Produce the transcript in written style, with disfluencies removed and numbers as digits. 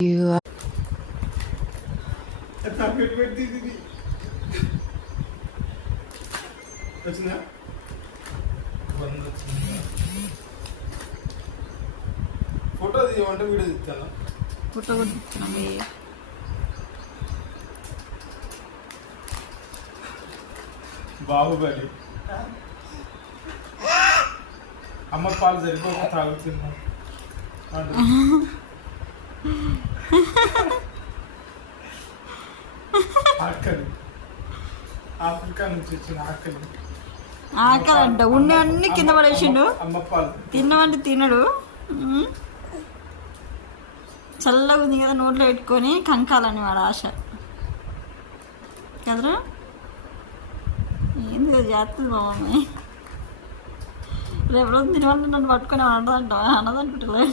Photo తీయమంటే video తీస్తాను. Photo కూడా తీస్తున్నాం. బాహుబలి అమ్మ పాలు సరిపోక తాగుతున్నా. ఆకలి ఆఫ్రికా నుంచి వచ్చిన ఆకలి అంట అన్ని కింద పడేసిండు. అమ్మ పాలు తిన్నవంటే తినడు. చల్లగా ఉంది కదా నోట్లో పెట్టుకొని కంకాలని వాడు ఆశ కదరా. ఏంది కదా చేస్తుంది మా మమ్మీ. రేపు రోజు తినవాళ్ళు నన్ను పట్టుకొని అనదంట అనదనుకుంటలే.